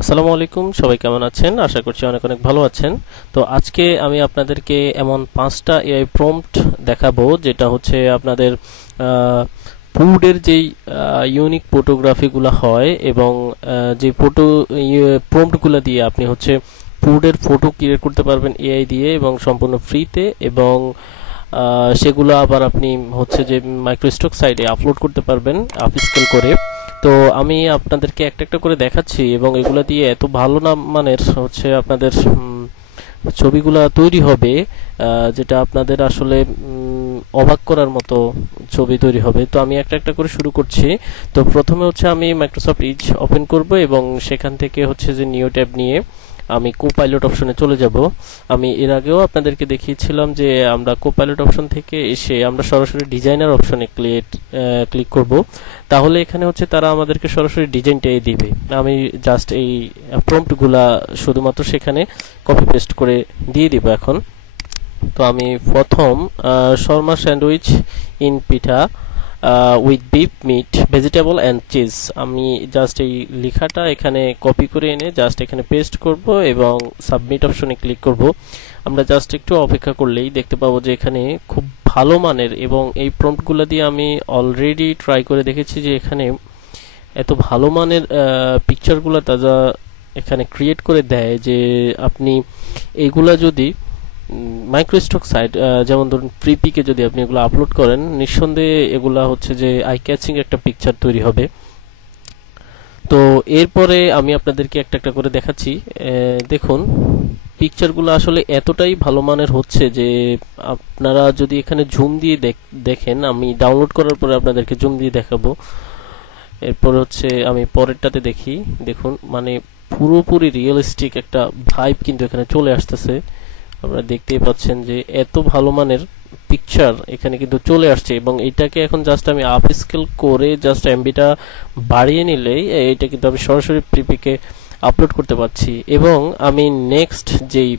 আসসালামু আলাইকুম, সবাই কেমন আছেন? আশা করছি অনেক অনেক ভালো আছেন। তো আজকে আমি আপনাদেরকে এমন 5টা এআই প্রম্পট দেখাবো যেটা হচ্ছে আপনাদের ফুডের যেই ইউনিক ফটোগ্রাফিগুলো হয় এবং যে ফটো প্রম্পটগুলো দিয়ে আপনি হচ্ছে ফুডের ফটো ক্রিয়েট করতে পারবেন এআই দিয়ে এবং সম্পূর্ণ ফ্রিতে, এবং সেগুলো আবার আপনি হচ্ছে যে মাইক্রোস্টক সাইটে আপলোড করতে পারবেন আপস্কেল করে। তো আমি আপনাদেরকে একটা একটা করে দেখাচ্ছি এবং এগুলা দিয়ে এত ভালো না মানের হচ্ছে আপনাদের ছবিগুলা তৈরি হবে, যেটা আপনাদের আসলে অবাক করার মতো ছবি তৈরি হবে। তো আমি একটা একটা করে শুরু করছি। তো প্রথমে হচ্ছে আমি মাইক্রোসফট ইজ ওপেন করব এবং সেখান থেকে হচ্ছে যে নিউ ট্যাব নিয়ে আমি কোপাইলট অপশনে চলে যাব। আমি এর আগেও আপনাদেরকে দেখিয়েছিলাম যে আমরা কোপাইলট অপশন থেকে এসে আমরা সরাসরি ডিজাইনার অপশনে ক্লিক করব, তাহলে এখানে হচ্ছে তারা আমাদেরকে সরাসরি ডিজাইনটাই দিবে। আমি জাস্ট এই প্রম্পটগুলা শুধুমাত্র সেখানে কপি পেস্ট করে দিয়ে দিব এখন। তো আমি প্রথম shawarma sandwich in pita with beef meat vegetable and cheese, আমি জাস্ট এই লেখাটা এখানে কপি করে এনে জাস্ট এখানে পেস্ট করব এবং সাবমিট অপশনে ক্লিক করব। আমরা জাস্ট একটু অপেক্ষা করলেই দেখতে পাবো যে এখানে খুব ভালো মানের, এবং এই প্রম্পটগুলো দিয়ে আমি অলরেডি ট্রাই করে দেখেছি যে এখানে এত ভালো মানের পিকচারগুলো তারা এখানে ক্রিয়েট করে দেয় যে আপনি এগুলা যদি মাইক্রোস্টক সাইট যেমন ধরুন প্রিপিকে যদি আপনি এগুলো আপলোড করেন, নিঃসন্দেহে এগুলা হচ্ছে যে আই ক্যাচিং একটা পিকচার তৈরি হবে। তো এরপরে আমি আপনাদেরকে একটা একটা করে দেখাচ্ছি। দেখুন পিকচারগুলো আসলে এতটাই ভালো মানের হচ্ছে যে আপনারা যদি এখানে জুম দিয়ে দেখেন, আমি ডাউনলোড করার পরে আপনাদেরকে জুম দিয়ে দেখাবো। এরপর হচ্ছে আমি পরেরটাতে দেখি, দেখুন মানে পুরোপুরি রিয়েলিস্টিক একটা ভাইব কিন্তু এখানে চলে আসতেছে। আপনারা দেখতেই পাচ্ছেন যে এত ভালো মানের পিকচার এখানে কিন্তু চলে আসছে, এবং এটাকে এখন জাস্ট আমি আপ স্কেল করে জাস্ট এমবিটা বাড়িয়ে নিলেই এটা কিন্তু আমি সরাসরি প্রিপিকে আপলোড করতে পারছি। এবং আমি নেক্সট যেই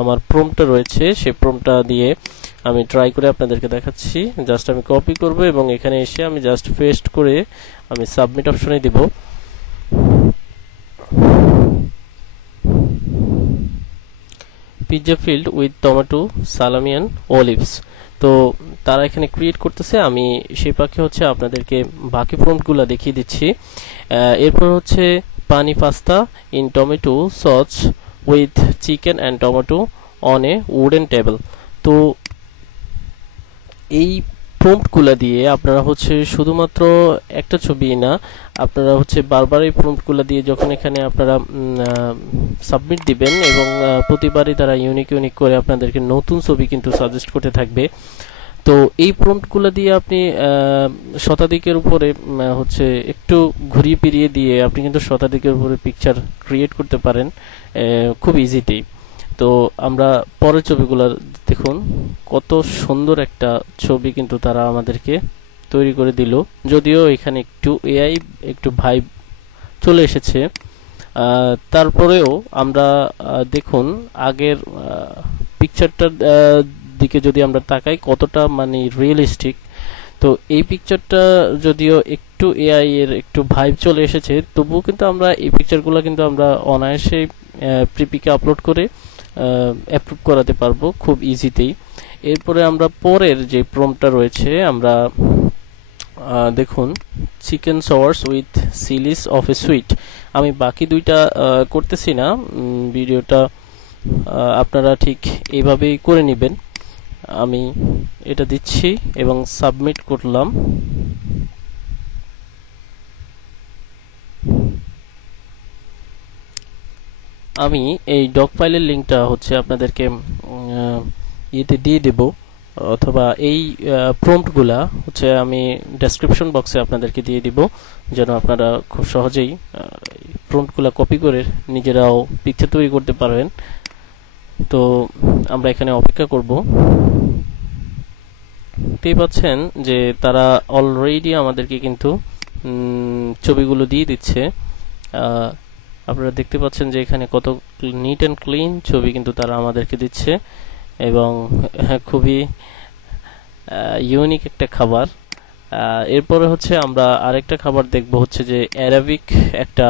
আমার প্রম্পটটা রয়েছে সেই প্রম্পটটা দিয়ে আমি ট্রাই করে আপনাদেরকে দেখাচ্ছি। জাস্ট আমি কপি করব এবং এখানে এসে আমি জাস্ট পেস্ট করে আমি সাবমিট অপশনে দিব। পিৎজা ফিল্ড উইথ টমেটো সালামি অ্যান্ড অলিভস, তো তারা এখানে ক্রিয়েট করতেছে। আমি সেই পাখি হচ্ছে আপনাদেরকে বাকি প্রম্পটগুলো দেখিয়ে দিচ্ছি। এরপর হচ্ছে পানি pasta in tomato sauce with chicken and tomato on a wooden table. তো এই প্রম্পটগুলা দিয়ে আপনারা হচ্ছে শুধুমাত্র একটা ছবি না, আপনারা হচ্ছে বারবার এই প্রম্পটগুলা দিয়ে যখন এখানে আপনারা সাবমিট দিবেন এবং প্রতিবারই তারা ইউনিক ইউনিক করে আপনাদেরকে নতুন ছবি কিন্তু সাজেস্ট করতে থাকবে। তো এই প্রম্পটগুলো দিয়ে আপনি শতাধিকের উপরে হচ্ছে একটু ঘুরিয়ে ফিরিয়ে দিয়ে আপনি কিন্তু শতাধিকের উপরে পিকচার ক্রিয়েট করতে পারেন খুব ইজিতেই। তো আমরা পরের ছবিগুলো দেখুন, কত সুন্দর একটা ছবি কিন্তু তারা আমাদেরকে তৈরি করে দিল, যদিও এখানে একটু এআই একটু ভাইব চলে এসেছে। তারপরেও আমরা দেখুন আগের পিকচারটার দিকে যদি আমরা তাকাই কতটা মানে রিয়েলিস্টিক। তো এই পিকচারটা যদিও একটু এআই এর একটু ভাইব চলে এসেছে, তবুও কিন্তু আমরা এই পিকচারগুলো কিন্তু আমরা অনায়াসে প্রিপিকে আপলোড করে অ্যাপ্রুভ করাতে পারবো খুব ইজিতেই। এরপরে আমরা পরের যে প্রম্পটটা রয়েছে আমরা দেখুন chicken skewers with slices of a sweet, আমি বাকি দুইটা করতেছি না, ভিডিওটা আপনারা ঠিক এইভাবেই করে নেবেন। আমি এটা দিচ্ছি এবং সাবমিট করলাম। আমি এই ডক ফাইলের লিঙ্কটা হচ্ছে আপনাদেরকে ইয়েতে দিয়ে দেব, অথবা এই প্রম্পটগুলা হচ্ছে আমি ডেসক্রিপশন বক্সে আপনাদেরকে দিয়ে দিব, যেন আপনারা খুব সহজেই প্রম্পটগুলা কপি করে নিজেরাও পিকচার তৈরি করতে পারবেন। তো আমরা এখানে অপেক্ষা করব। দেখতেই পাচ্ছেন যে তারা অলরেডি আমাদেরকে কিন্তু ছবিগুলো দিয়ে দিচ্ছে। আপনারা দেখতে পাচ্ছেন যে এখানে কত নিট অ্যান্ড ক্লিন ছবি কিন্তু তারা আমাদেরকে দিচ্ছে, এবং খুবই ইউনিক একটা খাবার। এরপরে হচ্ছে আমরা আরেকটা খাবার দেখব, হচ্ছে যে অ্যারাবিক একটা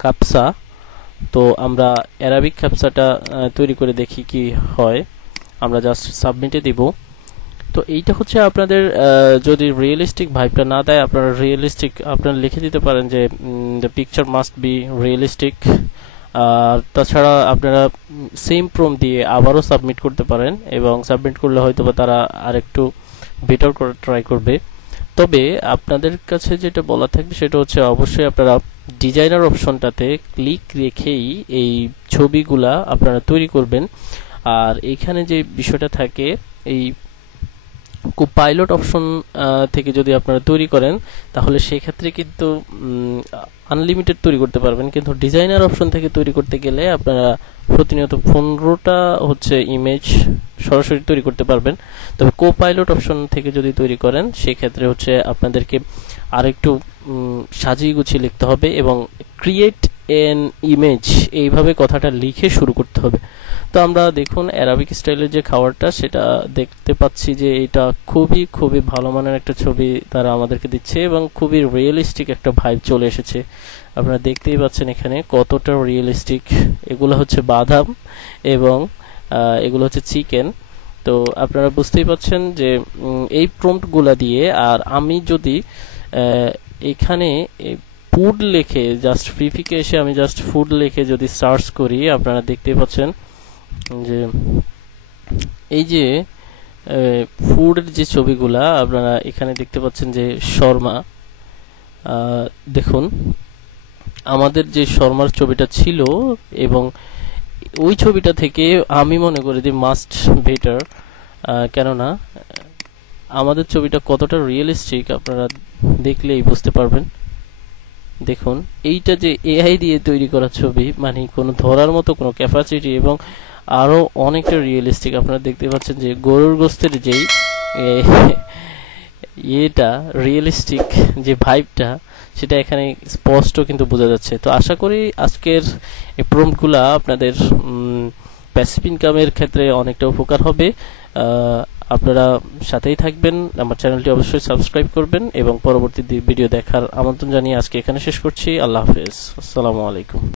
ক্যাপসা। তো আমরা অ্যারাবিক ক্যাপসাটা তৈরি করে দেখি কি হয়। আমরা জাস্ট সাবমিটে দিব। তো এইটা হচ্ছে আপনাদের যদি রিয়েলিস্টিক ভাইবটা না দেয়, আপনারা রিয়েলিস্টিক আপনারা লিখে দিতে পারেন যে the picture must be realistic. তাছাড়া আপনারা সেম প্রম্পট দিয়ে আবারও সাবমিট করতে পারেন, এবং সাবমিট করলে হয়তো বা তারা আরেকটু বেটার করে ট্রাই করবে। তবে আপনাদের কাছে যেটা বলা থাকবে সেটা হচ্ছে অবশ্যই আপনারা ডিজাইনার অপশনটাতে ক্লিক রেখেই এই ছবিগুলা আপনারা তৈরি করবেন। আর এখানে যে বিষয়টা থাকে, এই পাইলট অপশন থেকে যদি আপনারা তৈরি করেন তাহলে সেক্ষেত্রে কিন্তু আনলিমিটেড তৈরি করতে পারবেন, কিন্তু ডিজাইনার অপশন থেকে তৈরি করতে গেলে আপনারা প্রতিনিয়ত 15টা হচ্ছে ইমেজ সরাসরি তৈরি করতে পারবেন। তবে পাইলট অপশন থেকে যদি তৈরি করেন সেক্ষেত্রে হচ্ছে আপনাদেরকে আরেকটু সাজিয়ে গুছিয়ে লিখতে হবে, এবং ক্রিয়েট এন ইমেজ এইভাবে কথাটা লিখে শুরু করতে হবে। তো আমরা দেখুন অ্যারাবিক স্টাইলের যে খাবারটা সেটা দেখতে পাচ্ছি যে এটা খুবই খুবই ভালো মানের একটা ছবি তারা আমাদেরকে দিচ্ছে, এবং খুবই রিয়েলিস্টিক একটা ভাইব চলে এসেছে। আপনারা দেখতেই পাচ্ছেন এখানে কতটা রিয়েলিস্টিক। এগুলো হচ্ছে বাদাম এবং এগুলো হচ্ছে চিকেন। তো আপনারা বুঝতেই পাচ্ছেন যে এই প্রম্পটগুলা দিয়ে, আর আমি যদি এখানে ফুড লিখে জাস্ট ফ্রিফিকে এসে আমি জাস্ট ফুড লিখে যদি সার্চ করি, আপনারা দেখতেই পাচ্ছেন যে এই যে ফুডের যে ছবিগুলা আপনারা এখানে দেখতে পাচ্ছেন যে শর্মা। দেখুন আমাদের যে শর্মার ছবিটা ছিল, এবং ওই ছবিটা থেকে আমি মনে করি যে মাস্ট বেটার, কেননা আমাদের ছবিটা কতটা রিয়েলিস্টিক আপনারা দেখলেই বুঝতে পারবেন। দেখুন এইটা যে এআই দিয়ে তৈরি করা ছবি, মানে কোনো ধরার মতো কোনো ক্যাপাসিটি এবং আরো অনেকটা রিয়েলিস্টিক। আপনারা দেখতে পাচ্ছেন যে গরুর গোস্তের যেই এটা রিয়েলিস্টিক যে ভাইবটা সেটা এখানে স্পষ্ট কিন্তু বোঝা যাচ্ছে। তো আশা করি আজকের এই প্রম্পটগুলা আপনাদের প্যাসিভ ইনকামের ক্ষেত্রে অনেকটা উপকার হবে। আপনারা সাথেই থাকবেন, আমার চ্যানেলটি অবশ্যই সাবস্ক্রাইব করবেন, এবং পরবর্তী ভিডিও দেখার আমন্ত্রণ জানিয়ে আজকে এখানে শেষ করছি। আল্লাহ হাফেজ, আসসালামু আলাইকুম।